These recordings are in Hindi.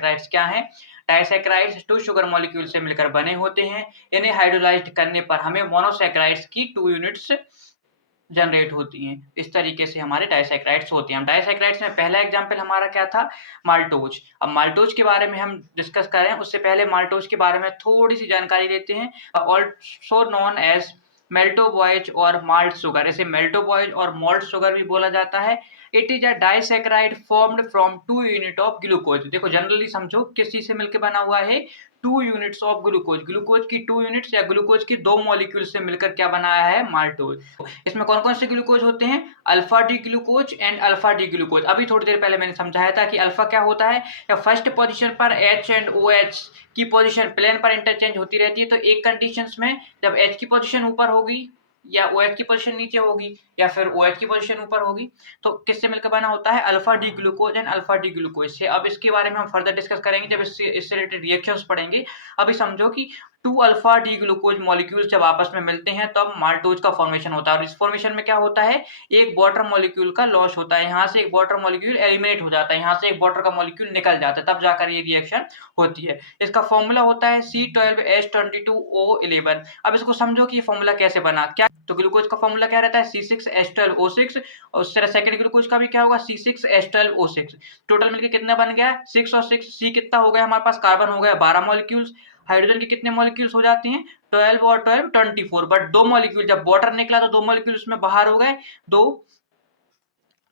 डाइसैकेराइड्स क्या हैं? डाइसैकेराइड्स 2 शुगर मॉलिक्यूल से मिलकर बने होते हैं। इन्हें हाइड्रोलाइज्ड करने पर हमें मोनोसैकेराइड्स की 2 यूनिट्स जनरेट होती हैं। इस तरीके से हमारे डाइसैकेराइड्स होते हैं। डाइसैकेराइड्स में पहला एग्जांपल हमारा क्या था? माल्टोज। अब माल्टोज के बारे में हम डिस्कस करें उससे पहले माल्टोज के बारे में थोड़ी-सी जानकारी लेते हैं। ऑल्सो नोन एज़ मेल्टोबॉयज और माल्ट शुगर, इसे मेल्टोबॉयज और माल्ट शुगर भी बोला जाता है। It is a disaccharide formed from 2 unit of glucose. देखो जनरली समझो किस चीज़ से मिलके बना हुआ है? 2 यूनिट्स ऑफ ग्लूकोज। ग्लूकोज की 2 यूनिट्स या ग्लूकोज की 2 मॉलिक्यूल से मिलकर क्या बनाया है? माल्टोज। इसमें कौन-कौन से ग्लूकोज होते हैं? Alpha D glucose and alpha D glucose. अभी थोड़ी देर पहले मैंने समझाया था कि अल्फा क्या होता है? फर्स्ट पोजीशन पर H एंड OH की पोजीशन प्लेन पर इंटरचेंज होती रहती है। तो एक कंडीशंस में जब H की पोजीशन ऊपर होगी या OH की पोजीशन नीचे होगी या फिर OH की पोजीशन ऊपर होगी, तो किससे मिलकर बना होता है? Alpha D glucose and alpha D glucose से। अब इसके बारे में हम फर्दर डिस्कस करेंगे जब इससे रिलेटेड रिएक्शंस पढ़ेंगे। अभी समझो कि 2 अल्फा डी ग्लूकोज मॉलिक्यूल जब आपस में मिलते हैं तब माल्टोज का फॉर्मेशन होता है और इस फॉर्मेशन में क्या होता है? एक वाटर मॉलिक्यूल का लॉस होता है। यहाँ से एक वाटर मॉलिक्यूल एलिमिनेट हो जाता है, यहाँ से एक वाटर का मॉलिक्यूल निकल जाता है, तब जाकर ये रिएक्शन होती है। इसका फॉर्मूला होता है C12H22O11। अब इसको समझो कि ये फॉर्मूला कैसे बना। क्या तो ग्लूकोज का फॉर्मूला क्या रहता है? C6H12O6 और उससे सेकंड ग्लूकोज का भी क्या होगा? C6H12O6। टोटल मिलके कितना बन गया? 6 और 6, C कितना हो गया हमारे पास? कार्बन हो गया 12 मॉलिक्यूल्स। हाइड्रोजन के कितने मॉलिक्यूल्स हो जाती हैं? 12 और 12 24। बट 2 मॉलिक्यूल जब वाटर निकला तो 2 मॉलिक्यूल उसमें बाहर हो गए, 2।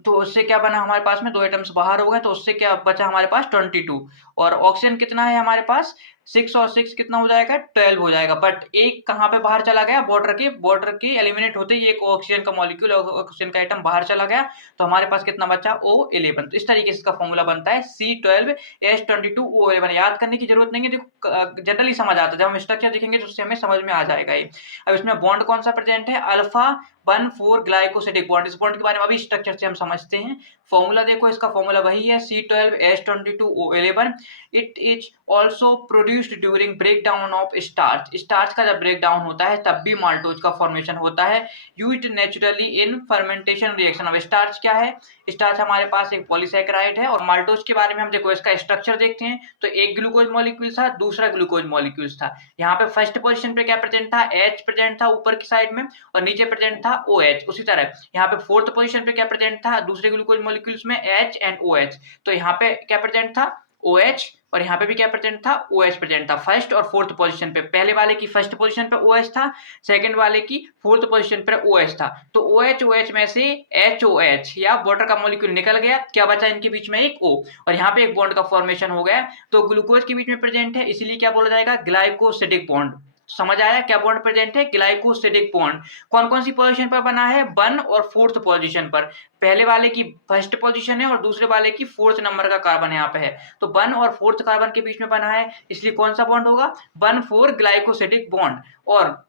तो उससे क्या बना हमारे पास में? 2 एटम्स बाहर हो गए, तो उससे क्या बचा हमारे पास? 22। और ऑक्सीजन कितना है हमारे पास? 6 और 6 कितना हो जाएगा? 12 हो जाएगा। बट एक कहाँ पे बाहर चला गया? वाटर के एलिमिनेट होते ही एक ऑक्सीजन का मॉलिक्यूल ऑक्सीजन का एटम बाहर चला गया, तो हमारे पास कितना बचा? O11। तो इस तरीके से इसका फॉर्मूला बनता है C12H22O11। याद करने की जरूरत नहीं है, देखो जनरली समझ आता है। जब हम स्ट्रक्चर देखेंगे तो उससे हमें समझ में आ जाएगा ये। अब इसमें बॉन्ड कौन सा प्रेजेंट है? Alpha 1,4 glycosidic bond. इस बॉन्ड के बारे में अभी स्ट्रक्चर से हम समझते हैं। फॉर्मूला देखो, इसका फॉर्मूला वही है C12H22O11। It is also produced during breakdown of starch. Starch का जब ब्रेकडाउन होता है तब भी माल्टोज का फॉर्मेशन होता है। Used naturally in fermentation reaction. अब स्टार्च क्या है? स्टार्च हमारे पास एक पॉलीसैकेराइड है और माल्टोज के बारे में हम देखो इसका स्ट्रक्चर देखते हैं तो एक ग्लूकोज मॉलिक्यूल था, दूसरा ग्लूकोज मॉलिक्यूल था। यहाँ पे फर्स्ट पोजीशन पे क्या प्रेजेंट था? H प्रेजेंट था ऊपर की साइड में और नीचे प्रेजेंट था OH। उसी तरह यहाँ पे फोर्थ पोजीशन पे क्या प्रेजेंट था? दूसरे ग्लूकोज मॉलिक्यूल्स में H एंड OH। तो यहाँ पे क्या प्रेजेंट था? OH और यहाँ पे भी क्या प्रेजेंट था? OH प्रेजेंट था फर्स्ट और फोर्थ पोजीशन पे। पहले वाले की फर्स्ट पोजीशन पे OH था, सेकंड वाले की फोर्थ पोजीशन पे OH था। तो OH में से HOH या वाटर का मॉलिक्यूल निकल गया, क्या बचा इनके बीच में? एक O। और यहाँ पे एक बॉन्ड का फॉर्मेशन हो गया, तो ग्लूकोज के बीच में प्रेजेंट है, इसीलिए क्या बोला जाएगा? Glycosidic bond. समझ आया क्या बॉन्ड प्रेजेंट है? Glycosidic bond. कौन कौन सी पोजीशन पर बना है? 1 और 4th पोजीशन पर। पहले वाले की फर्स्ट पोजीशन है और दूसरे वाले की 4th नंबर का कार्बन यहाँ पे है, तो 1 और 4th कार्बन के बीच में बना है, इसलिए कौन सा बॉन्ड होगा? 1,4 ग्लाइकोसिडिक बॉन्ड। और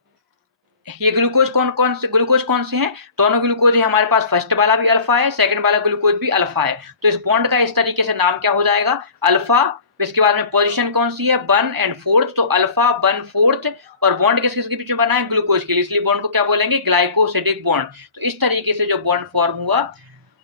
ये ग्लूकोज कौन से हैं? दोनों ग्लूकोज है हमारे पास। फर्स्ट वाला भी अल्फा है, सेकंड वाला ग्लूकोज भी अल्फा है। तो इस बॉन्ड का इस तरीके से नाम क्या हो जाएगा? अल्फा। इसके बाद में पोजीशन कौन सी है? 1 एंड 4th, तो अल्फा 1 4th। और बॉन्ड किस किसके बीच में बना है? ग्लूकोज के लिए, इसलिए बॉन्ड को क्या बोलेंगे? Glycosidic bond. तो इस तरीके से जो बॉन्ड फॉर्म हुआ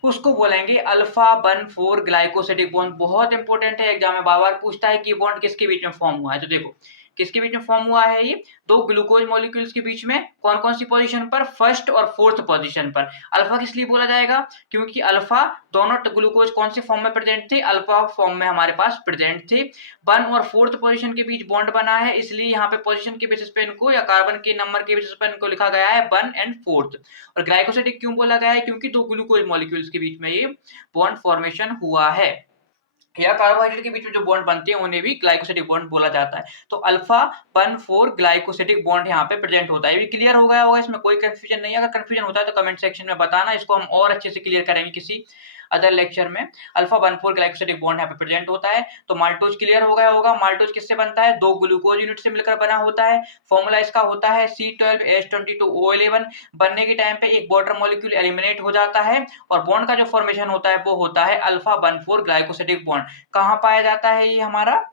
उसको बोलेंगे अल्फा 1,4 ग्लाइकोसिडिक बॉन्ड। बहुत इंपॉर्टेंट है, एग्जाम में बार बार पूछता है कि बॉन्ड किसके बीच में फॉर्म हुआ है। तो देखो किसके बीच में फॉर्म हुआ है? ये 2 ग्लूकोज मॉलिक्यूल्स के बीच में। कौन कौन सी पोजीशन पर? फर्स्ट और 4th पोजीशन पर। अल्फा किस लिए बोला जाएगा? क्योंकि अल्फा दोनों ग्लूकोज कौन से फॉर्म में प्रेजेंट थे? अल्फा फॉर्म में हमारे पास प्रेजेंट थे। 1 और 4th पोजीशन के बीच बॉन्ड बना है, इसलिए यहाँ पे पोजीशन के बेसिस पे इनको या कार्बन के नंबर के बेसिस पे इनको लिखा गया है 1 एंड 4th। और ग्लाइकोसिडिक क्यों बोला गया है? क्योंकि 2 ग्लूकोज मॉलिक्यूल्स के बीच में ये बॉन्ड फॉर्मेशन हुआ है, या कार्बोहाइड्रेट के बीच में जो बॉन्ड बनते हैं उन्हें भी ग्लाइकोसिडिक बॉन्ड बोला जाता है। तो अल्फा 1,4 ग्लाइकोसिडिक बॉन्ड यहाँ पे प्रेजेंट होता है। ये भी क्लियर हो गया होगा, इसमें कोई कंफ्यूजन नहीं है। अगर कंफ्यूजन होता है तो कमेंट सेक्शन में बताना, इसको हम और अच्छे से क्लियर करेंगे किसी अदर लेक्चर में। अल्फा 1,4 ग्लाइकोसिडिक बॉन्ड यहाँ पे प्रेजेंट होता है। तो माल्टोज क्लियर हो गया होगा। माल्टोज किससे बनता है? 2 ग्लूकोज यूनिट से मिलकर बना होता है। फॉर्मूला इसका होता है C12H22O11। बनने के टाइम पे एक वाटर मॉलिक्यूल एलिमिनेट हो जाता है और बॉन्ड का जो फॉर्मेशन होता है वो होता है अल्फा 1,4 ग्लाइकोसिडिक बॉन्ड। कहाँ पाया जाता है ये? हमारा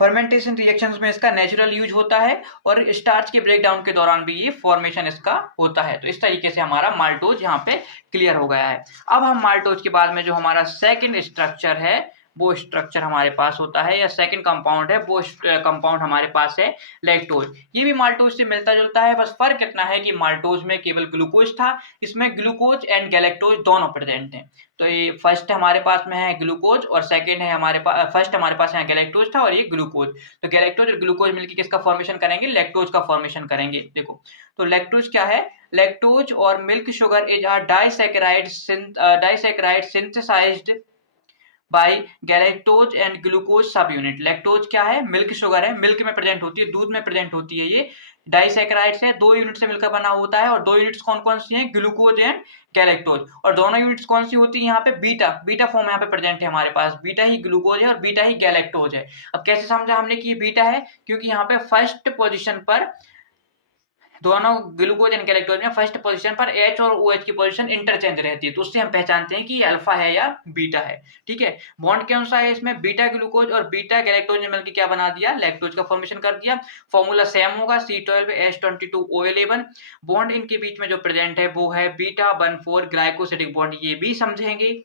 फर्मेंटेशन रिएक्शंस में इसका नेचुरल यूज होता है और स्टार्च के ब्रेकडाउन के दौरान भी ये फॉर्मेशन इसका होता है। तो इस तरीके से हमारा माल्टोज यहाँ पे क्लियर हो गया है। अब हम माल्टोज के बाद में जो हमारा सेकंड स्ट्रक्चर है वो स्ट्रक्चर हमारे पास होता है, या सेकंड कंपाउंड है वो कंपाउंड हमारे पास है लैक्टोज। ये भी माल्टोज से मिलता जुलता है, बस फर्क इतना है कि माल्टोज में केवल ग्लूकोज था, इसमें ग्लूकोज एंड गैलेक्टोज दोनों प्रेजेंट हैं। तो ये फर्स्ट हमारे पास में है ग्लूकोज और सेकंड है हमारे पास, फर्स्ट हमारे पास यहाँ गैलेक्टोज था और ये ग्लूकोज। तो गैलेक्टोज और ग्लूकोज मिलकर किसका फॉर्मेशन करेंगे, लैक्टोज का फॉर्मेशन करेंगे। देखो तो लैक्टोज क्या है, लैक्टोज और milk sugar is a disaccharide synthesized by galactose and glucose subunit. Lactose क्या है, मिल्क शुगर है, मिल्क में प्रेजेंट होती है, दूध में प्रेजेंट होती है। ये डाइसैकेराइड्स है, दो यूनिट से मिलकर बना होता है और दो यूनिट्स कौन कौन सी हैं, ग्लूकोज एंड गैलेक्टोज। और दोनों यूनिट्स कौन सी होती है, यहाँ पे बीटा, बीटा फॉर्म यहाँ पे प्रेजेंट है हमारे पास, बीटा ही ग्लूकोज है और बीटा ही गैलेक्टोज है। अब कैसे समझा हमने कि ये बीटा है, क्योंकि यहाँ पे फर्स्ट पोजिशन पर दोनों ग्लूकोज एंड गैलेक्टोज में फर्स्ट पोजीशन पर H और OH की पोजीशन इंटरचेंज रहती है, तो उससे हम पहचानते हैं कि ये अल्फा है या बीटा है। ठीक है, बॉन्ड के अनुसार है इसमें बीटा ग्लूकोज और बीटा गैलेक्टोज ने मिलकर क्या बना दिया, लैक्टोज का फॉर्मेशन कर दिया। फॉर्मूला सेम होगा C12H22O11। बॉन्ड इनके बीच में जो प्रेजेंट है वो है बीटा 1,4 ग्लाइकोसिडिक बॉन्ड, ये भी समझेंगे।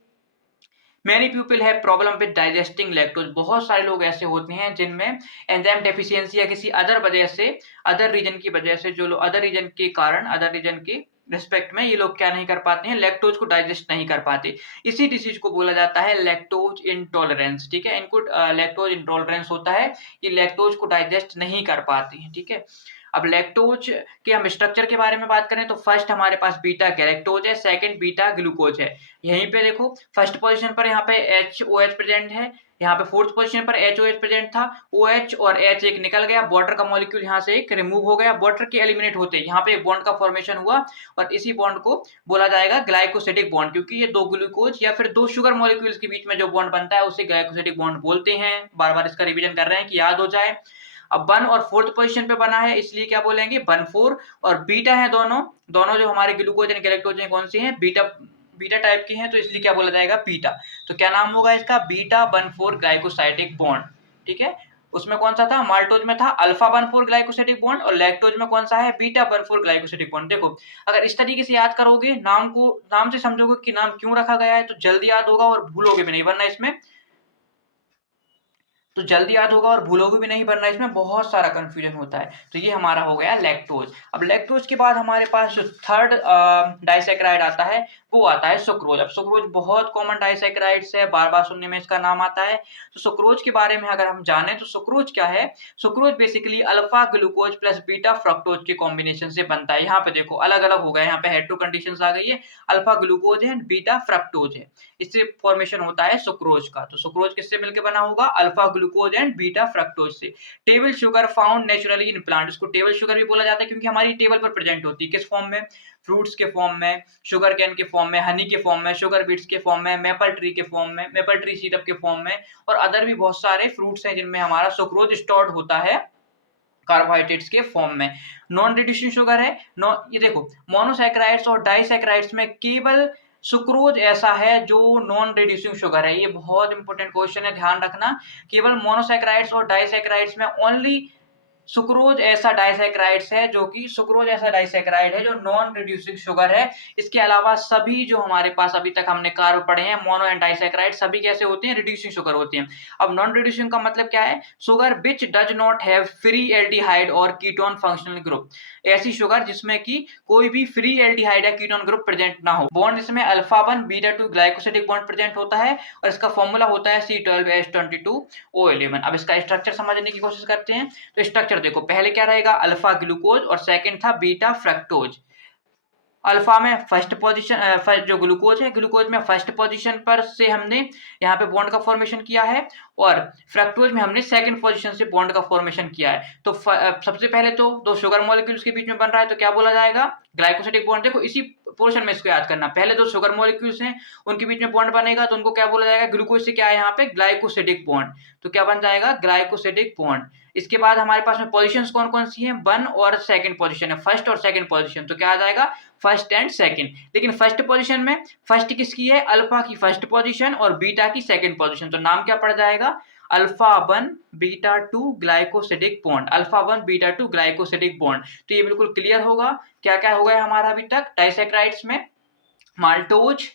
मैनी पीपल है प्रॉब्लम विद डाइजेस्टिंग लैक्टोज, बहुत सारे लोग ऐसे होते हैं जिनमें एंजाइम डेफिशिएंसी या किसी अदर वजह से, अदर रीजन की वजह से, जो लोग अदर रीजन के कारण, अदर रीजन के रिस्पेक्ट में ये लोग क्या नहीं कर पाते हैं, लैक्टोज को डाइजेस्ट नहीं कर पाते। इसी डिसीज को बोला जाता है लैक्टोज इंटॉलरेंस। ठीक है, इनको लैक्टोज इंटॉलरेंस होता है, ये लैक्टोज को डाइजेस्ट नहीं कर पाते हैं। ठीक है, अब लैक्टोज के हम स्ट्रक्चर के बारे में बात करें तो फर्स्ट हमारे पास बीटा गैलेक्टोज है, सेकंड बीटा ग्लूकोज है। यहीं पे देखो फर्स्ट पोजीशन पर यहाँ पे HOH प्रेजेंट है, यहाँ पे फोर्थ पोजीशन पर HOH प्रेजेंट था, OH और H एक निकल गया, वाटर का मॉलिक्यूल यहाँ से एक रिमूव हो गया, वाटर के एलिमिनेट होते हैं, यहाँ पे एक बॉन्ड का फॉर्मेशन हुआ और इसी बॉन्ड को बोला जाएगा ग्लाइकोसिडिक बॉन्ड, क्योंकि ये दो ग्लूकोज या फिर दो शुगर मॉलिक्यूल्स के बीच में जो बॉन्ड बनता है उसे ग्लाइकोसिडिक बॉन्ड बोलते हैं। बार बार इसका रिविजन कर रहे हैं कि याद हो जाए। अब 1 और 4th पोजीशन पे बना है, इसलिए क्या बोलेंगे 1,4, और बीटा है दोनों, दोनों जो हमारे ग्लूकोज एंड गैलेक्टोज हैं कौन सी हैं, बीटा, बीटा टाइप की हैं, तो इसलिए क्या बोला जाएगा, बीटा। तो क्या नाम होगा इसका, बीटा 1,4 ग्लाइकोसाइडिक बॉन्ड। ठीक है, उसमें कौन सा था, माल्टोज में था अल्फा 1,4 ग्लाइकोसिडिक बॉन्ड और लैक्टोज में कौन सा है, बीटा 1,4 ग्लाइकोसिडिक बॉन्ड। देखो अगर इस तरीके से याद करोगे, नाम को नाम से समझोगे कि नाम क्यों रखा गया है, तो जल्दी याद होगा और भूलोगे भी नहीं, वरना इसमें तो जल्दी याद होगा और भूलोगे भी नहीं, वरना इसमें बहुत सारा कंफ्यूजन होता है। तो ये हमारा हो गया लैक्टोज। अब लैक्टोज के बाद हमारे पास जो थर्ड डाइसैकेराइड आता है वो आता है सुक्रोज। अब सुक्रोज बहुत कॉमन डाइसैकेराइड है, बार बार सुनने में इसका नाम आता है। तो सुक्रोज के बारे में अगर हम जाने तो सुक्रोज क्या है, sucrose basically alpha glucose plus beta fructose के कॉम्बिनेशन से बनता है। यहाँ पे देखो अलग अलग हो गया, यहाँ पे हेटेरो कंडीशंस आ गई है, अल्फा ग्लूकोज है, बीटा फ्रक्टोज है, इससे फॉर्मेशन होता है सुक्रोज का। तो सुक्रोज किससे मिलकर बना होगा, alpha glucose and beta fructose से। Table sugar found naturally in plant, इसको टेबल शुगर भी बोला जाता है क्योंकि हमारी टेबल पर प्रेजेंट होती है, किस फॉर्म में, फ्रूट्स के फॉर्म में, शुगर कैन के फॉर्म में, हनी के फॉर्म में, शुगर बीट्स के फॉर्म में, मेपल ट्री के फॉर्म में, मेपल ट्री सिरप के फॉर्म में, और अदर भी बहुत सारे फ्रूट्स हैं जिनमें हमारा सुक्रोज स्टोर्ड होता है कार्बोहाइड्रेट्स के फॉर्म में। नॉन रिड्यूसिंग शुगर है, ये देखो मोनोसैकेराइड्स और डाइसैकेराइड्स में केवल सुक्रोज ऐसा है जो नॉन रिड्यूसिंग शुगर है। ये बहुत इंपॉर्टेंट क्वेश्चन है, ध्यान रखना। केवल मोनोसैकेराइड्स और डाइसैकेराइड्स में ओनली सुक्रोज ऐसा डाइसैकेराइड्स है जो कि सुक्रोज ऐसा डाइसैकेराइड है जो नॉन रिड्यूसिंग शुगर है। इसके अलावा सभी जो हमारे पास अभी तक हमने कार्ब पढ़े हैं मोनो एंड डाइसैकेराइड, सभी कैसे होते हैं, रिड्यूसिंग शुगर होते हैं। अब नॉन रिड्यूसिंग का मतलब क्या है, sugar which does not have free aldehyde और कीटोन फंक्शनल ग्रुप, ऐसी शुगर जिसमें कि कोई भी फ्री एल्डिहाइड या कीटोन ग्रुप प्रेजेंट ना हो। बॉन्ड इसमें alpha 1 beta 2 glycosidic bond present होता है और इसका फॉर्मूला होता है C12H22O11। अब इसका स्ट्रक्चर समझने की कोशिश करते हैं। तो स्ट्रक्चर देखो, पहले क्या रहेगा, अल्फा ग्लूकोज और सेकंड था बीटा फ्रक्टोज। अल्फा में फर्स्ट पोजीशन, जो ग्लूकोज है, ग्लूकोज में फर्स्ट पोजीशन पर से हमने यहाँ पे बॉन्ड का फॉर्मेशन किया है और फ्रक्टोज में हमने सेकंड पोजीशन से बॉन्ड का फॉर्मेशन किया है। तो सबसे पहले तो दो शुगर मॉलिक्यूल्स के बीच में बन रहा है, तो क्या बोला जाएगा, ग्लाइकोसिडिक बॉन्ड। देखो इसी पोर्शन में इसको याद करना, पहले दो शुगर मॉलिक्यूल्स हैं उनके बीच में बॉन्ड बनेगा तो उनको क्या बोला जाएगा, ग्लूकोज से क्या है यहाँ पे ग्लाइकोसिडिक बॉन्ड, तो क्या बन जाएगा ग्लाइकोसिडिक बॉन्ड। इसके बाद हमारे पास में पोजीशंस कौन कौन सी हैं, 1 और सेकंड पोजीशन है, फर्स्ट और सेकंड पोजीशन, तो क्या आ जाएगा फर्स्ट एंड सेकंड। लेकिन फर्स्ट पोजीशन में फर्स्ट किसकी है, अल्फा की फर्स्ट पोजीशन और बीटा की सेकंड पोजीशन, तो नाम क्या पड़ जाएगा, alpha 1 beta 2 glycosidic bond, alpha 1 beta 2 glycosidic bond. तो ये बिल्कुल क्लियर होगा। क्या क्या हो गया हमारा अभी तक डाइसैकेराइड्स में, maltose,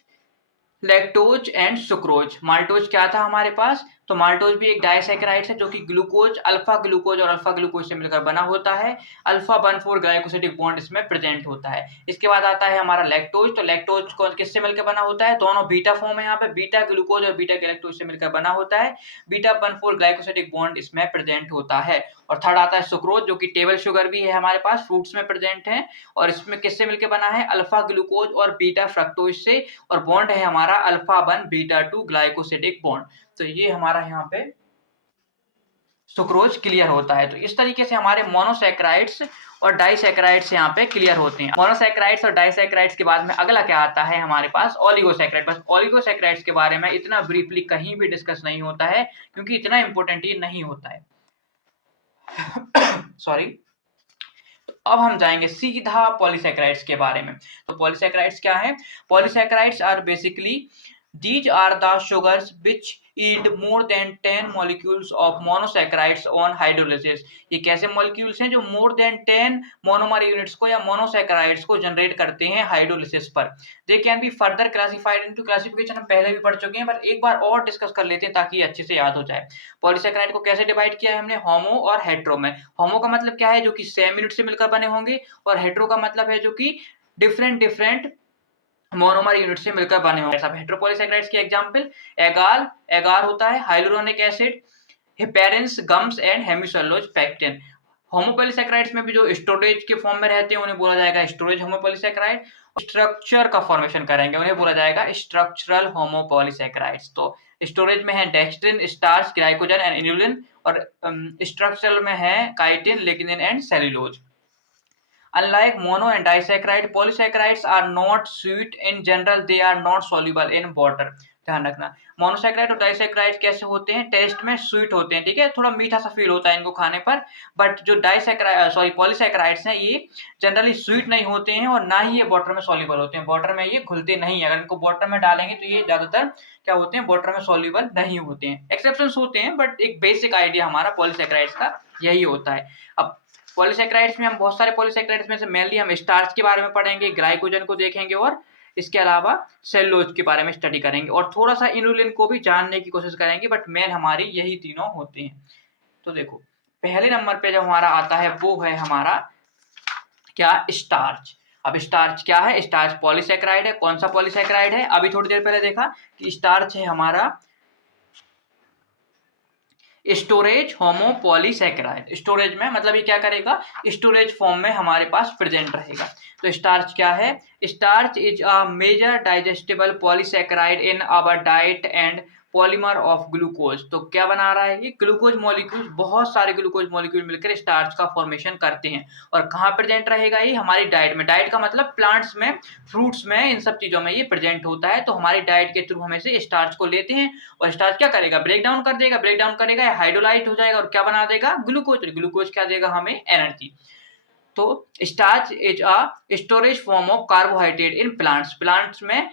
lactose and sucrose. Maltose क्या था हमारे पास, तो माल्टोज भी एक डाइसैकेराइड है जो कि ग्लूकोज, अल्फा ग्लूकोज और अल्फा ग्लूकोज से मिलकर बना होता है। अल्फा 1,4 ग्लाइकोसिडिक बॉन्ड इसमें प्रेजेंट होता है। इसके बाद आता है हमारा लैक्टोज। तो लैक्टोज कौन किससे मिलकर बना होता है? दोनों बीटा फॉर्म है यहाँ पे, बीटा ग्लूकोज और बीटा गैलेक्टोज से मिलकर बना होता है। बीटा 1,4 ग्लाइकोसिडिक बॉन्ड इसमें प्रेजेंट होता है। और थर्ड आता है सुक्रोज जो कि टेबल शुगर भी है हमारे पास, फ्रूट्स में प्रेजेंट है और इसमें किससे मिलकर बना है? अल्फा ग्लूकोज और बीटा फ्रक्टोज से, और बॉन्ड है हमारा अल्फा 1 बीटा 2 ग्लाइकोसिडिक बॉन्ड। तो ये हमारा यहाँ पे सुक्रोज क्लियर होता है। तो इस तरीके से हमारे मोनोसैकेराइड्स और डाइसैकेराइड्स यहाँ पे क्लियर होते हैं। मोनोसैकेराइड्स और डाइसैकेराइड्स के बाद में अगला क्या आता है हमारे पास? ओलिगोसैकेराइड। बस ओलिगोसैकेराइड्स के बारे में इतना ब्रीफली कहीं भी डिस्कस नहीं होता है क्योंकि इतना इंपॉर्टेंट ये नहीं होता है। सॉरी। तो अब हम जाएंगे सीधा पॉलीसैकेराइड्स के बारे में। तो पॉलीसैकेराइड्स क्या है? Polysaccharides are basically these are the sugars which yield more than 10 molecules of monosaccharides on hydrolysis। ये कैसे मॉलिक्यूल्स हैं जो more than 10 मोनोमर यूनिट्स को या मोनोसैकेराइड्स को जनरेट करते हैं हाइड्रोलिसिस पर। They can be further classified into classification, हम पहले भी पढ़ चुके हैं पर एक बार और डिस्कस कर लेते हैं ताकि अच्छे से याद हो जाए। पॉलीसैकेराइड को कैसे डिवाइड किया है हमने? होमो और हेट्रो में। होमो का मतलब क्या है? जो कि सेम यूनिट से मिलकर बने होंगे, और हेट्रो का मतलब है जो कि डिफरेंट मोनोमर यूनिट से मिलकर बने होंगे। सब हेट्रोपॉलीसैकेराइड्स की एग्जांपल एगाल, एगार होता है, hyaluronic acid, heparins, gums and hemicellulose pectin. Homopolysaccharides में भी जो स्टोरेज के फॉर्म में रहते हैं उन्हें बोला जाएगा स्टोरेज होमोपॉलीसैकेराइड। स्ट्रक्चर का फॉर्मेशन करेंगे उन्हें बोला जाएगा स्ट्रक्चरल होमोपॉलीसैकेराइड्स। तो स्टोरेज में है डेक्स्ट्रिन, स्टार्च, ग्लाइकोजन एंड इन्युलिन, और स्ट्रक्चरल में है chitin, lignin and cellulose. Unlike mono and disaccharide, polysaccharides are not sweet in general. They are not soluble in water। ध्यान रखना, मोनोसैकेराइड और डाइसैकेराइड कैसे होते हैं? टेस्ट में स्वीट होते हैं, ठीक है, थोड़ा मीठा सा फील होता है इनको खाने पर। बट जो पॉलीसैकेराइड्स हैं ये जनरली स्वीट नहीं होते हैं और ना ही ये वाटर में सॉल्युबल होते हैं। वाटर में ये घुलते नहीं है। अगर इनको वाटर में डालेंगे तो ये ज्यादातर क्या होते हैं? वाटर में सॉल्युबल नहीं होते हैं। एक्सेप्शंस होते हैं बट एक बेसिक आइडिया हमारा पॉलीसैकेराइड्स का यही होता है। अब पॉलीसैकेराइड्स में हम बहुत सारे पॉलीसैकेराइड्स में से मेनली हम स्टार्च के बारे में पढ़ेंगे, ग्लाइकोजन को देखेंगे और इसके अलावा सेलुलोज के बारे में स्टडी करेंगे और थोड़ा सा इनुलिन को भी जानने की कोशिश करेंगे, बट मेन हमारी यही तीनों होते हैं। तो देखो पहले नंबर पे जो हमारा आता है वो है हमारा क्या? स्टार्च। अब स्टार्च क्या है? स्टार्च पॉलीसैकेराइड है। कौन सा पॉलीसैकेराइड है? अभी थोड़ी देर पहले देखा कि स्टार्च है हमारा स्टोरेज होमोपॉलीसैकेराइड। स्टोरेज में मतलब ये क्या करेगा? स्टोरेज फॉर्म में हमारे पास प्रेजेंट रहेगा। तो स्टार्च क्या है? Starch is a major digestible polysaccharide in our diet and polymer of glucose. तो क्या बना रहा है ये? ग्लूकोज मॉलिक्यूल, बहुत सारे ग्लूकोज मॉलिक्यूल मिलकर स्टार्च का फॉर्मेशन करते हैं। और कहाँ प्रेजेंट रहेगा ये? हमारी डाइट में। डाइट का मतलब प्लांट्स में, फ्रूट्स में, इन सब चीजों में ये प्रेजेंट होता है। तो हमारी डाइट के थ्रू हम इसे स्टार्च को लेते हैं और स्टार्च क्या करेगा? ब्रेक डाउन कर देगा। ब्रेक डाउन करेगा, हाइड्रोलाइट हो जाएगा और क्या बना देगा? ग्लूकोज। ग्लूकोज क्या देगा हमें? एनर्जी। तो starch is a storage form of carbohydrate in plants. Plants में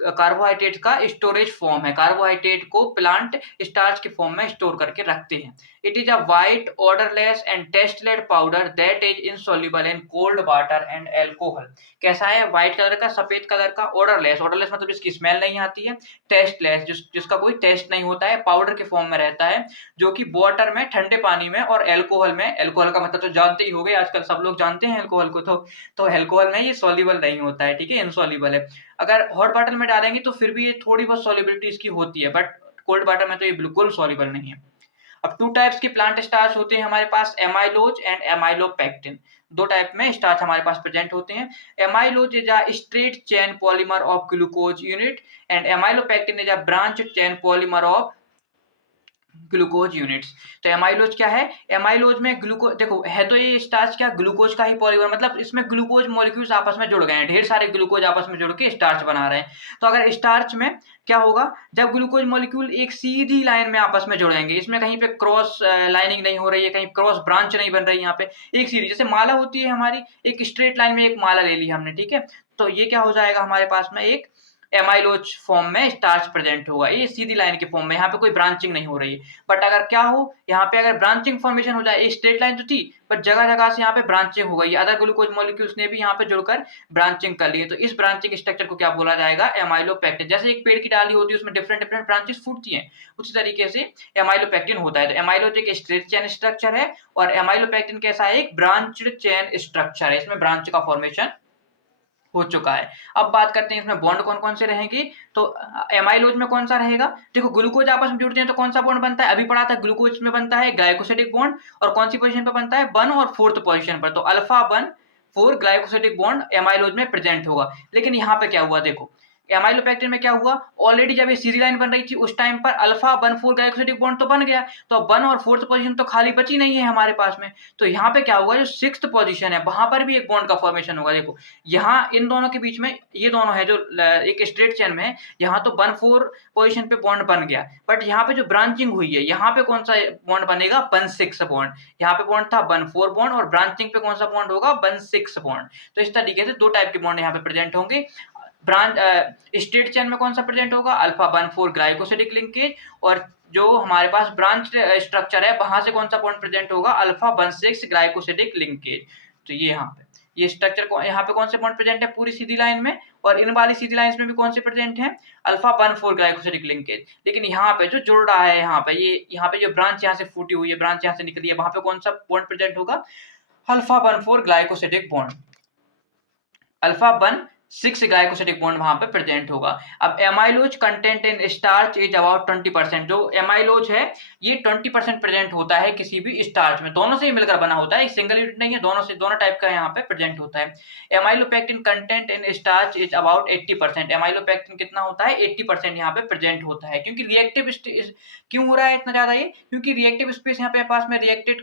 कार्बोहाइड्रेट का स्टोरेज फॉर्म है। कार्बोहाइड्रेट को प्लांट स्टार्च के फॉर्म में स्टोर करके रखते हैं। It is a white odourless and tasteless powder that is insoluble in cold water and alcohol. कैसा है? व्हाइट कलर का, सफेद कलर का, ऑर्डरलेस। ऑर्डरलेस मतलब जिसकी स्मेल नहीं आती है, टेस्टलेस जिसका कोई टेस्ट नहीं होता है, पाउडर के फॉर्म में रहता है, जो कि वाटर में, ठंडे पानी में और अल्कोहल में, अल्कोहल का मतलब तो जानते ही होंगे, आजकल सब लोग जानते हैं अल्कोहल को, तो अल्कोहल में ये सॉल्युबल नहीं होता है, ठीक है, इनसॉल्युबल है। अगर हॉट वाटर में डालेंगे तो फिर भी ये थोड़ी बहुत सॉल्युबिलिटी इसकी होती है, बट कोल्ड वाटर में तो ये बिल्कुल सॉल्युबल नहीं है। अब टू टाइप्स के प्लांट स्टार्च होते हैं हमारे पास, एमाइलोज एंड एमाइलोपेक्टिन। दो टाइप में स्टार्च हमारे पास प्रेजेंट होते हैं। Amylose is a straight chain polymer of glucose unit and amylopectin is a branch chain polymer of glucose units. तो एमाइलोज क्या है? एमाइलोज में ग्लूकोज, देखो है तो ये स्टार्च क्या? ग्लूकोज का ही पॉलीमर, मतलब इसमें ग्लूकोज मॉलिक्यूल्स आपस में जुड़ गए हैं, ढेर सारे ग्लूकोज आपस में जुड़ के स्टार्च बना रहे हैं। तो अगर स्टार्च में क्या होगा? जब ग्लूकोज मॉलिक्यूल एक सीधी लाइन में आपस में जुड़ेंगे, इसमें कहीं पे क्रॉस लाइनिंग नहीं हो रही है, कहीं क्रॉस ब्रांच नहीं बन रही है, यहाँ पे एक सीधी, जैसे माला होती है हमारी, एक स्ट्रेट लाइन में एक माला ले ली हमने, ठीक है, तो ये क्या हो जाएगा हमारे पास में? एक एमाइलोज फॉर्म में स्टार्च प्रेजेंट होगा, ये सीधी लाइन के फॉर्म में, यहाँ पे कोई ब्रांचिंग नहीं हो रही है। बट अगर क्या हो, यहाँ पे अगर ब्रांचिंग फॉर्मेशन हो जाए, स्ट्रेट लाइन तो थी बट जगह जगह से यहाँ पे ब्रांचिंग हो गई, अदर ग्लूकोज मॉलिक्यूल्स ने भी यहाँ पे जुड़कर ब्रांचिंग कर ली है, तो इस ब्रांचिंग स्ट्रक्चर को क्या बोला जाएगा, एमाइलोपेक्टिन। जैसे एक पेड़ की डाली होती है उसमें डिफरेंट डिफरेंट ब्रांचेस फूटती हैं, उसी तरीके से एमाइलोपेक्टिन होता है। तो एमाइलोज एक स्ट्रेट चेन स्ट्रक्चर है और एमाइलोपेक्टिन कैसा है, एक ब्रांच्ड चेन स्ट्रक्चर है, इसमें ब्रांच का फॉर्मेशन हो चुका है। अब बात करते हैं इसमें बॉन्ड कौन कौन से रहेंगे। तो एमाइलोज में कौन सा रहेगा, देखो ग्लूकोज आपस में जुड़ते हैं तो कौन सा बॉन्ड बनता है, अभी पढ़ा था ग्लूकोज में बनता है ग्लाइकोसिडिक बॉन्ड, और कौन सी पोजीशन पर बनता है, 1 और 4th पोजीशन पर, तो अल्फा 1 4 ग्लाइकोसिडिक बॉन्ड एमाइलोज में प्रेजेंट होगा। लेकिन यहाँ पे क्या हुआ, देखो एमाइलोपेक्टिन में क्या हुआ, ऑलरेडी जब ये सीधी लाइन बन रही थी उस टाइम पर अल्फा 1 4 ग्लाइकोसिडिक बॉन्ड तो बन गया, तो अब 1 और 4th पोजीशन तो खाली बची नहीं है हमारे पास में, तो यहाँ पे क्या होगा, जो 6th पोजीशन है वहां पर भी एक बॉन्ड का फॉर्मेशन होगा। देखो यहाँ इन दोनों के बीच में, ये दोनों है जो एक स्ट्रेट चेन में है, यहाँ तो 1 4 पोजीशन पे बॉन्ड बन गया, बट यहाँ पे जो ब्रांचिंग हुई है यहाँ पे कौन सा बॉन्ड बनेगा, 1 6 बॉन्ड। यहाँ पे बॉन्ड था 1 4 बॉन्ड और ब्रांचिंग पे कौन सा बॉन्ड होगा, 1 6 बॉन्ड। तो इस तरीके से दो टाइप के बॉन्ड यहाँ पे प्रेजेंट होंगे। ब्रांच स्ट्रेट चेन में कौन सा प्रेजेंट होगा, अल्फा 1 4 ग्लाइकोसिडिक लिंकेज, और जो हमारे पास ब्रांच स्ट्रक्चर है वहां से कौन सा बॉन्ड प्रेजेंट होगा, अल्फा 1 6 ग्लाइकोसिडिक लिंकेज। तो ये यहाँ पे ये स्ट्रक्चर को यहाँ पे कौन से बॉन्ड प्रेजेंट है, पूरी सीधी लाइन में, और इन वाली सीधी लाइंस में भी कौन से प्रेजेंट है, अल्फा 1 4 ग्लाइकोसिडिक लिंकेज। लेकिन यहाँ पे जो जुड़ रहा है, यहाँ पे जो ब्रांच यहाँ से फूटी हुई है, ब्रांच यहाँ से निकली है, वहां पे कौन सा बॉन्ड प्रेजेंट होगा, alpha 1 4 glycosidic bond, alpha 1 6 glycosidic bond वहां पे प्रेजेंट होगा। अब amylose content in starch is about 20%। जो एमाइलोज है ये 20% प्रेजेंट होता है किसी भी स्टार्च में, दोनों से ही मिलकर बना होता है, एक सिंगल यूनिट नहीं है, दोनों टाइप का यहाँ पे प्रेजेंट होता है। Amylopectin content in starch is about 80%। Amylopectin कितना होता है, 80% यहाँ पे प्रेजेंट होता है। क्योंकि रिएक्टिव क्यों हो रहा है इतना ज्यादा ये, क्योंकि रिएक्टिव स्पेस यहाँ पे पास में रिएक्टिव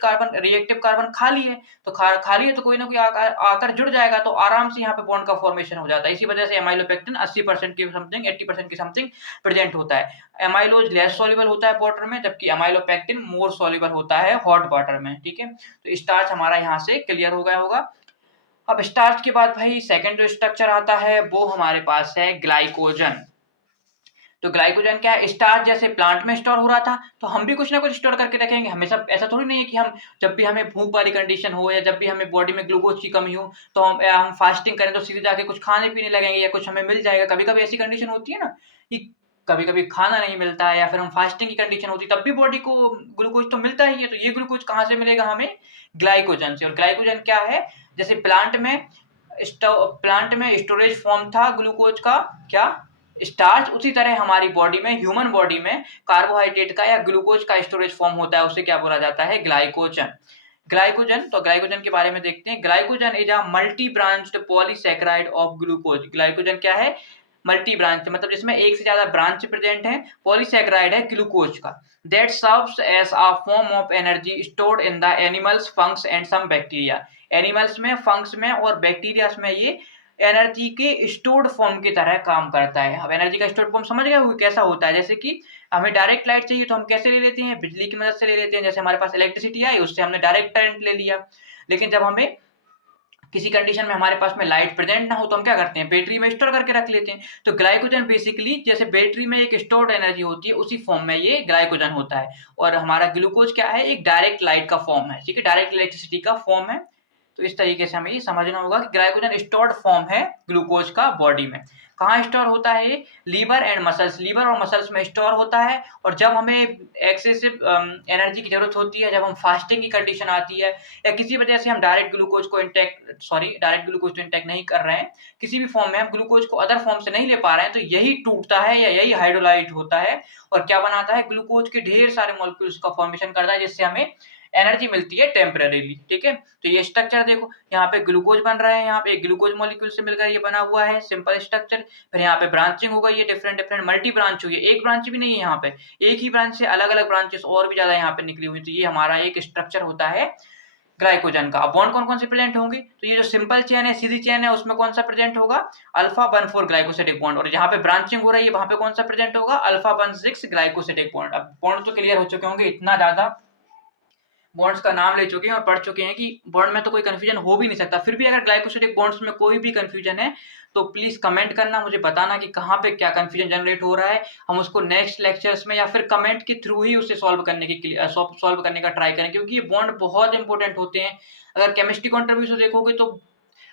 कार्बन खाली है, तो खाली है तो कोई ना कोई आकर जुड़ जाएगा, तो आराम से यहाँ पे बॉन्ड का फॉर्मेशन हो जाता है। इसी वजह से एमाइलोपेक्टिन 80% की समथिंग 80% की समथिंग प्रेजेंट होता है। एमाइलोज लेस सॉल्युबल होता है वाटर में, जबकि एमाइलोपेक्टिन मोर सॉल्युबल होता है हॉट वाटर में। ठीक है, तो स्टार्च हमारा यहाँ से क्लियर हो गया होगा। अब स्टार्च के बाद भाई सेकंड जो स्ट्रक्चर आता है वो हमारे पास है ग्लाइकोजन। तो ग्लाइकोजन क्या है, स्टार्च जैसे प्लांट में स्टोर हो रहा था तो हम भी कुछ ना कुछ स्टोर करके रखेंगे। हमेशा ऐसा थोड़ी नहीं है कि हम जब भी हमें भूख वाली कंडीशन हो या जब भी हमें बॉडी में ग्लूकोज की कमी हो तो हम फास्टिंग करें तो सीधे जाके कुछ खाने पीने लगेंगे या कुछ हमें मिल जाएगा। कभी कभी ऐसी कंडीशन होती है ना कि कभी कभी खाना नहीं मिलता है या फिर हम फास्टिंग की कंडीशन होती है, तब भी बॉडी को ग्लूकोज तो मिलता ही है। तो ये ग्लूकोज कहाँ से मिलेगा हमें, ग्लाइकोजन से। और ग्लाइकोजन क्या है, जैसे प्लांट में स्टोरेज फॉर्म था ग्लूकोज का क्या, स्टार्च, उसी तरह हमारी बॉडी में, ह्यूमन बॉडी में कार्बोहाइड्रेट का या ग्लूकोज का स्टोरेज फॉर्म होता है, उसे क्या बोला जाता है, ग्लाइकोजन। तो ग्लाइकोजन के बारे में देखते हैं। Glycogen is a multi branched polysaccharide of glucose. Glycogen क्या है, मल्टी ब्रांच, मतलब जिसमें एक से ज्यादा ब्रांच प्रेजेंट है, पॉलीसैकेराइड है ग्लूकोज का, that serves as a form of energy stored in the animals, fungi and some bacteria. Animals में, फंक्स में और बैक्टीरिया में ये एनर्जी के स्टोर्ड फॉर्म की तरह काम करता है। अब एनर्जी का स्टोर्ड फॉर्म समझ गए वो कैसा होता है, जैसे कि हमें डायरेक्ट लाइट चाहिए तो हम कैसे ले लेते हैं, बिजली की मदद से ले लेते हैं। जैसे हमारे पास इलेक्ट्रिसिटी आई, उससे हमने डायरेक्ट करंट ले लिया। लेकिन जब हमें किसी कंडीशन में हमारे पास में लाइट प्रेजेंट ना हो तो हम क्या करते हैं, बैटरी में स्टोर करके रख लेते हैं। तो ग्लाइकोजन बेसिकली जैसे बैटरी में एक स्टोर्ड एनर्जी होती है, उसी फॉर्म में ये ग्लाइकोजन होता है। और हमारा ग्लूकोज क्या है, एक डायरेक्ट लाइट का फॉर्म है, ठीक है, डायरेक्ट इलेक्ट्रिसिटी का फॉर्म है। तो इस तरीके से हमें ये समझना होगा कि ग्लाइकोजन स्टोर्ड फॉर्म है ग्लूकोज का बॉडी में। कहाँ स्टोर होता है, लीवर एंड मसल्स, लीवर और मसल्स में स्टोर होता है। और जब हमें एक्सेसिव एनर्जी की जरूरत होती है, जब हम फास्टिंग की कंडीशन आती है या किसी वजह से हम डायरेक्ट ग्लूकोज तो इंटेक नहीं कर रहे हैं, किसी भी फॉर्म में हम ग्लूकोज को अदर फॉर्म से नहीं ले पा रहे हैं, तो यही टूटता है या यही हाइड्रोलाइट होता है और क्या बनाता है, ग्लूकोज के ढेर सारे मॉलिक्यूल्स का फॉर्मेशन करता है, जिससे हमें एनर्जी मिलती है टेम्परेरीली। ठीक है, तो ये स्ट्रक्चर देखो, यहाँ पे ग्लूकोज बन रहे हैं, यहाँ पे एक ग्लूकोज मॉलिक्यूल से मिलकर ये बना हुआ है सिंपल स्ट्रक्चर। फिर यहाँ पे ब्रांचिंग हो गई है, डिफरेंट मल्टी ब्रांच हुई है, एक ब्रांच भी नहीं है यहाँ पे, एक ही ब्रांच से अलग अलग ब्रांचेस और भी ज्यादा यहाँ पे निकली हुई। तो ये हमारा एक स्ट्रक्चर होता है ग्लाइकोजन का। अब बॉन्ड कौन कौन से प्रेजेंट होंगे, तो ये जो सिंपल चेन है, सीधी चेन है, उसमें कौन सा प्रेजेंट होगा, अल्फा 1 4 ग्लाइकोसिडिक बॉन्ड। और जहाँ पे ब्रांचिंग हो रही है वहां पे कौन सा प्रेजेंट होगा, अल्फा 1 6 ग्लाइकोसिडिक बॉन्ड। अब बॉन्ड तो क्लियर हो चुके होंगे, इतना ज्यादा बॉन्ड्स का नाम ले चुके हैं और पढ़ चुके हैं कि बॉन्ड में तो कोई कंफ्यूजन हो भी नहीं सकता। फिर भी अगर ग्लाइकोसिडिक बॉन्ड्स में कोई भी कंफ्यूजन है तो प्लीज़ कमेंट करना, मुझे बताना कि कहाँ पे क्या कन्फ्यूजन जनरेट हो रहा है। हम उसको नेक्स्ट लेक्चर्स में या फिर कमेंट के थ्रू ही उसे सॉल्व करने का ट्राई करें, क्योंकि ये बॉन्ड बहुत इंपॉर्टेंट होते हैं। अगर केमिस्ट्री कॉन्ट्रीब्यूट से देखोगे तो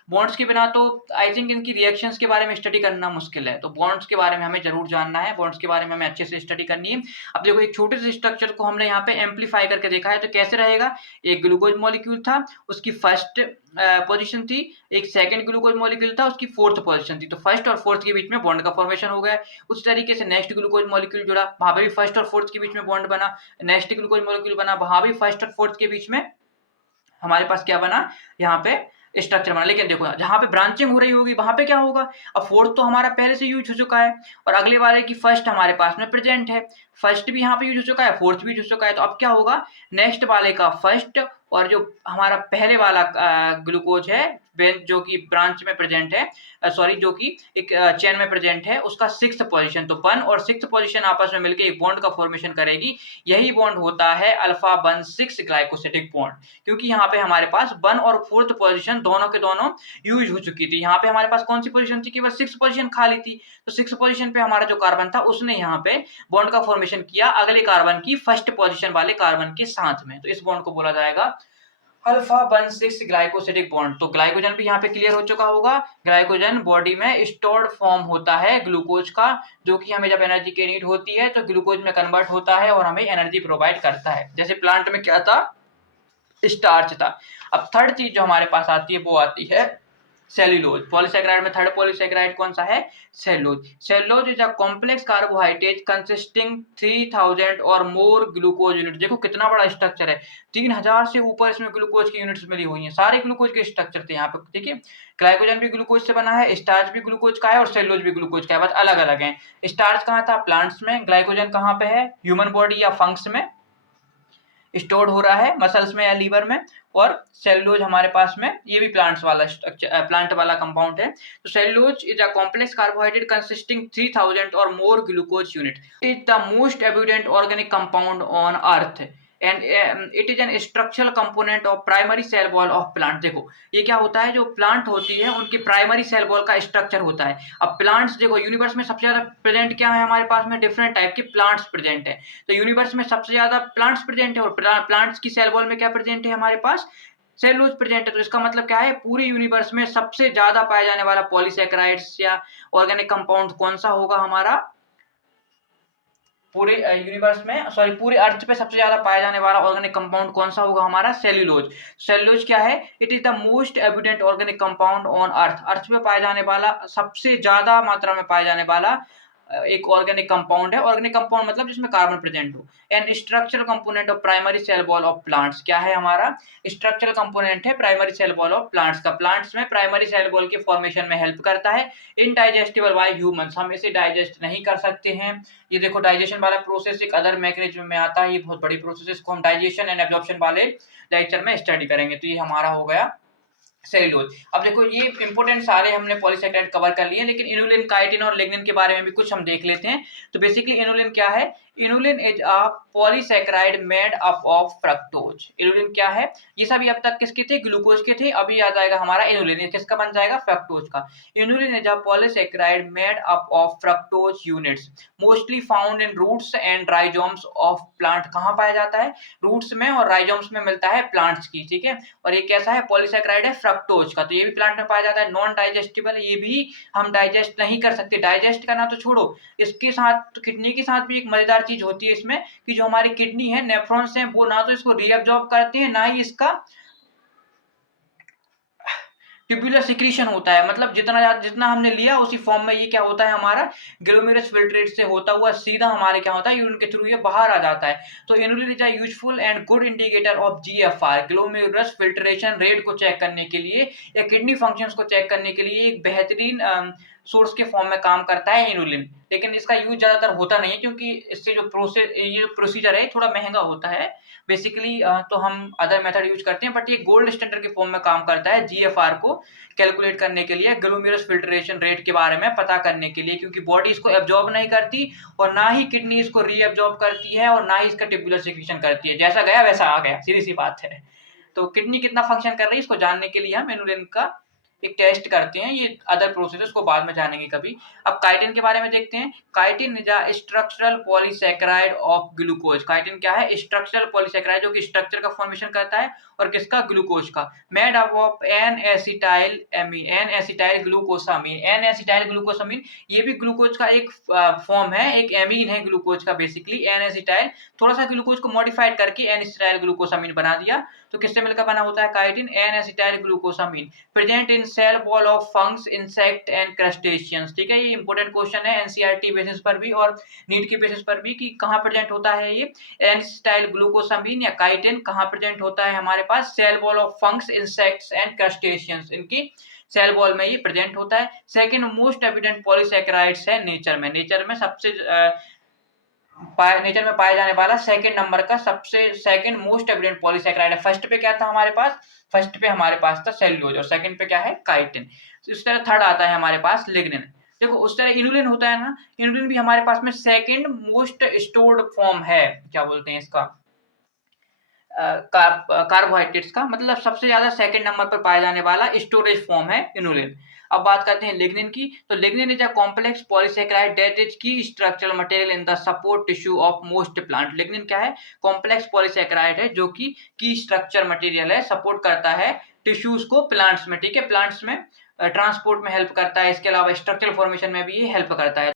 बॉन्ड्स के बिना तो आई थिंक इनकी रिएक्शंस के बारे में स्टडी करना मुश्किल है। तो बॉन्ड्स के बारे में हमें जरूर जानना है, बॉन्ड्स के बारे में हमें अच्छे से स्टडी करनी है। अब देखो एक छोटे से स्ट्रक्चर को हमने यहाँ पे एम्पलीफाई करके देखा है, तो कैसे रहेगा। एक ग्लूकोज मॉलिक्यूल था, उसकी फर्स्ट पोजीशन थी, एक सेकंड ग्लूकोज मॉलिक्यूल था, उसकी फोर्थ पोजीशन थी। तो फर्स्ट और फोर्थ के बीच में बॉन्ड का फॉर्मेशन हो गया। उस तरीके से नेक्स्ट ग्लूकोज मॉलिक्यूल जुड़ा, वहां पे भी फर्स्ट और फोर्थ के बीच में बॉन्ड बना। नेक्स्ट ग्लूकोज मॉलिक्यूल बना, वहां भी फर्स्ट और फोर्थ के बीच में हमारे पास क्या बना, यहाँ पे स्ट्रक्चर बना। लेकिन देखो जहां पे ब्रांचिंग हो रही होगी वहां पे क्या होगा, अब फोर्थ तो हमारा पहले से यूज हो चुका है और अगले वाले की फर्स्ट हमारे पास में प्रेजेंट है। फर्स्ट भी यहाँ पे यूज हो चुका है, फोर्थ भी यूज हो चुका है। तो अब क्या होगा, नेक्स्ट वाले का फर्स्ट और जो हमारा पहले वाला ग्लूकोज है जो कि ब्रांच में प्रेजेंट है, सॉरी जो कि एक चेन में प्रेजेंट है, उसका सिक्स्थ पोजीशन, तो 1 और 6th पोजीशन आपस में मिलकर एक बॉन्ड का फॉर्मेशन करेगी। यही बॉन्ड होता है अल्फा 1,6 ग्लाइकोसिडिक बॉन्ड, क्योंकि यहाँ पे हमारे पास 1 और 4th पोजीशन दोनों के दोनों यूज हो चुकी थी। यहाँ पे हमारे पास कौन सी पोजीशन थी, केवल 6th पोजीशन खाली थी। तो 6th पोजीशन पे हमारा जो कार्बन था उसने यहाँ पे बॉन्ड का फॉर्मेशन किया अगले कार्बन की फर्स्ट पोजीशन वाले कार्बन के साथ में। तो इस बॉन्ड को बोला जाएगा अल्फा 1,6 ग्लाइकोसिडिक बॉन्ड। तो ग्लाइकोजन भी यहाँ पे क्लियर हो चुका होगा। ग्लाइकोजन बॉडी में स्टोर्ड फॉर्म होता है ग्लूकोज का, जो कि हमें जब एनर्जी की नीड होती है तो ग्लूकोज में कन्वर्ट होता है और हमें एनर्जी प्रोवाइड करता है। जैसे प्लांट में क्या था, स्टार्च था। अब थर्ड चीज जो हमारे पास आती है वो आती है सेल्यूलोज। पॉलीसेकेराइड में थर्ड पॉलीसेकेराइड कौन सा है, cellulose. Cellulose is a complex carbohydrate consisting 3000 और मोर ग्लूकोज यूनिट। देखो कितना बड़ा स्ट्रक्चर है, 3000 से ऊपर इसमें ग्लूकोज की यूनिट्स मिली हुई हैं। सारे ग्लूकोज के स्ट्रक्चर थे यहाँ पे, ठीक है। ग्लाइकोजन भी ग्लूकोज से बना है, स्टार्च भी ग्लूकोज का है और सेल्यूलोज भी ग्लूकोज का है, बस अलग अलग है। स्टार्च कहाँ था, प्लांट्स में। ग्लाइकोजन कहाँ पे है, ह्यूमन बॉडी या फंक्स में स्टोर्ड हो रहा है, मसल्स में या लीवर में। और सेल्यूलोज हमारे पास में ये भी प्लांट्स वाला स्ट्रक्चर, प्लांट वाला कंपाउंड है। तो cellulose is a complex carbohydrate consisting 3000 और more glucose unit. Is the most abundant organic compound on earth and it is an structural component of primary cell wall of plant. देखो ये क्या होता है, जो प्लांट होती है उनकी प्राइमरी सेल वॉल का स्ट्रक्चर होता है। अब प्लांट्स देखो, यूनिवर्स में सबसे ज्यादा प्रेजेंट क्या है हमारे पास में, डिफरेंट टाइप के प्लांट्स प्रेजेंट है। तो यूनिवर्स में सबसे ज्यादा प्लांट्स प्रेजेंट है और प्लांट्स की सेल वॉल में क्या प्रेजेंट है हमारे पास, सेल्यूलोज प्रेजेंट है। तो इसका मतलब क्या है, पूरे यूनिवर्स में सबसे ज्यादा पाया जाने वाला पॉलीसेकेराइड्स या ऑर्गेनिक कंपाउंड कौन सा होगा हमारा, पूरे यूनिवर्स में, सॉरी पूरे अर्थ पे सबसे ज्यादा पाया जाने वाला ऑर्गेनिक कंपाउंड कौन सा होगा हमारा, सेल्यूलोज। सेल्यूलोज क्या है, it is the most abundant organic compound on earth. Earth पे पाया जाने वाला, सबसे ज्यादा मात्रा में पाया जाने वाला एक ऑर्गेनिक कंपाउंड है। ऑर्गेनिक कंपाउंड मतलब जिसमें कार्बन प्रेजेंट हो। And structural component of primary cell wall of plants, क्या है हमारा, स्ट्रक्चरल कंपोनेंट है primary cell wall of plants का। प्लांट्स में प्राइमरी सेल वॉल के फॉर्मेशन में हेल्प करता है। इनडाइजेस्टिबल बाय ह्यूमंस, हम इसे डाइजेस्ट नहीं कर सकते हैं। ये देखो डाइजेशन वाला प्रोसेस एक अदर मैकेनिज्म में आता है, ये बहुत बड़ी प्रोसेस, इसको हम डाइजेशन एंड एब्जॉर्प्शन वाले लेक्चर में स्टडी करेंगे। तो ये हमारा हो गया सेल्यूलोज। अब देखो ये इंपोर्टेंट सारे हमने पॉलीसेकेराइड कवर कर लिए, लेकिन इनुलिन, काइटिन और लिग्निन के बारे में भी कुछ हम देख लेते हैं। तो बेसिकली इनुलिन क्या है, inulin is a polysaccharide made up of fructose. Inulin क्या है, ये सभी अब तक किसके थे, ग्लूकोज के थे। अभी आ जाएगा हमारा इनुलिन, ये किसका बन जाएगा, फ्रक्टोज का। Inulin is a polysaccharide made up of fructose units, mostly found in roots and rhizomes of plant. कहाँ पाया जाता है, रूट्स में और राइजोम्स में मिलता है प्लांट्स की, ठीक है। और ये कैसा है, पॉलीसेकेराइड है फ्रक्टोज का। तो ये भी प्लांट में पाया जाता है, नॉन डाइजेस्टिबल, ये भी हम डाइजेस्ट नहीं कर सकते। डाइजेस्ट करना तो छोड़ो, इसके साथ तो किडनी के साथ भी एक मजेदार चीज होती है इसमें, कि जो हमारी किडनी है, नेफ्रॉन्स हैं, वो ना तो इसको रीअब्जॉर्ब करते हैं, ना ही इसका ट्यूबुलर सिक्रीशन होता है। मतलब जितना हमने लिया उसी फॉर्म में ये क्या होता है हमारा, ग्लोमेरुलस फिल्ट्रेट से होता हुआ सीधा हमारे क्या होता है, यूरिन के थ्रू ये बाहर आ जाता है। तो inulin is a useful and good indicator of GFR, glomerulus filtration rate को चेक करने के लिए या किडनी फंक्शंस को चेक करने के लिए एक बेहतरीन सोर्स के फॉर्म में काम करता है इनुलिन। लेकिन इसका यूज ज्यादातर होता नहीं है, क्योंकि इससे जो प्रोसीजर है थोड़ा महंगा होता है बेसिकली। तो हम अदर मेथड यूज करते हैं, बट ये गोल्ड स्टैंडर्ड के फॉर्म में काम करता है जीएफआर को कैलकुलेट करने के लिए, ग्लोमेरुलस फिल्ट्रेशन रेट के बारे में पता करने के लिए, क्योंकि बॉडी इसको एब्जॉर्ब नहीं करती और ना ही किडनी इसको रीअब्जॉर्ब करती है और ना ही इसका ट्यूबुलर सिक्रीशन करती है। जैसा गया वैसा आ गया, सीधी सी बात है। तो किडनी कितना फंक्शन कर रही है इसको जानने के लिए हम इनुलिन का एक टेस्ट करते हैं, ये अदर प्रोसेस को बाद में जानेंगे कभी। अब काइटिन के बारे में देखते हैं। Chitin is a structural polysaccharide of glucose. Chitin क्या है? स्ट्रक्चरल पॉलीसेकेराइड, जो कि स्ट्रक्चर का फॉर्मेशन करता है और किसका? ग्लूकोज का। Made up of N acetyl amine, N acetyl glucosamine. N acetyl glucosamine ये भी ग्लूकोज का एक फॉर्म है, एक एमीन है ग्लूकोज का बेसिकली। एन एसिटाइल, थोड़ा सा ग्लूकोज को मॉडिफाइड करके एन एसिटाइल ग्लूकोसामीन बना दिया। तो किससे मिलकर बना होता है chitin? N acetyl glucosamine. Present in cell wall of fungus, insect and crustaceans. ठीक है, ये इंपॉर्टेंट क्वेश्चन है एनसीईआरटी बेसिस पर भी और नीट के बेसिस पर भी कि कहां प्रेजेंट होता है ये एन एसिटाइल ग्लूकोसामीन या काइटिन, कहां प्रेजेंट होता है हमारे पास? Cell wall of fungus, insects and crustaceans, इनकी सेल वॉल में ये प्रेजेंट होता है। सेकंड मोस्ट एविडेंट पॉलीसैकेराइड्स है नेचर में। नेचर में सबसे नेचर में पाया जाने वाला सेकंड नंबर का सबसे सेकंड मोस्ट एविडेंट पॉलीसैकेराइड है। फर्स्ट पे क्या था हमारे पास? फर्स्ट पे हमारे पास था सेल्यूलोज और सेकंड पे क्या है? काइटिन। तो इस तरह थर्ड आता है हमारे पास लिग्निन। देखो उस तरह इनुलिन होता है ना, इनुलिन भी हमारे पास में सेकंड मोस्ट स्टोर्ड फॉर्म है, क्या बोलते हैं इसका, कार्बोहाइड्रेट्स का, मतलब सबसे ज्यादा सेकंड नंबर पर पाया जाने वाला स्टोरेज फॉर्म है इनुलिन। अब बात करते हैं लिग्निन की। तो lignin is a complex polysaccharide that is key structural material in the support tissue of most plant. Lignin क्या है? कॉम्प्लेक्स पॉलीसेकेराइड है जो कि की स्ट्रक्चर मटेरियल है, सपोर्ट करता है टिश्यूज को प्लांट्स में। ठीक है, प्लांट्स में ट्रांसपोर्ट में हेल्प करता है, इसके अलावा स्ट्रक्चरल फॉर्मेशन में भी ये हेल्प करता है।